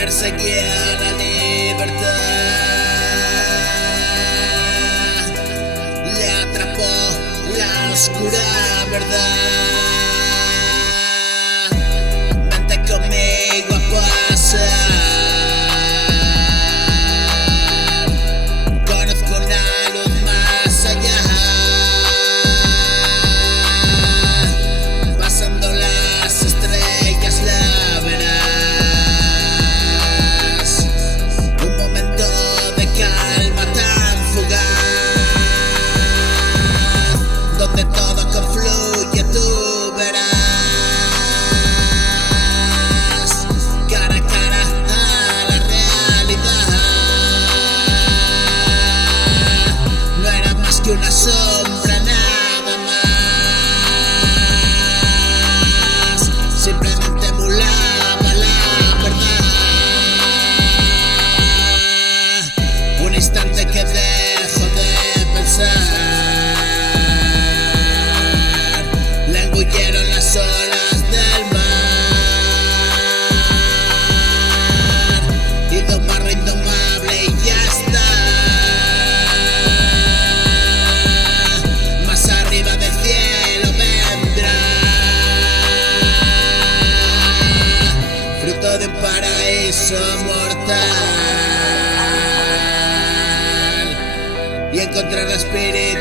Perseguía la libertad, le atrapó la oscura verdad. Vente conmigo a pasear, conozco una luz más allá. Pasando las estrellas la verás, un momento de calma tan fugaz, donde todo confluye, tú verás, cara a cara a la realidad. No era más que una sombra, nada más, simplemente emulaba la verdad. Un instante que dejo de pensar, la engulleron las olas del mar, y domarla indomable y ya está. Más arriba del cielo vendrá, fruto de un paraíso mortal, y encontrar la espiritualidad.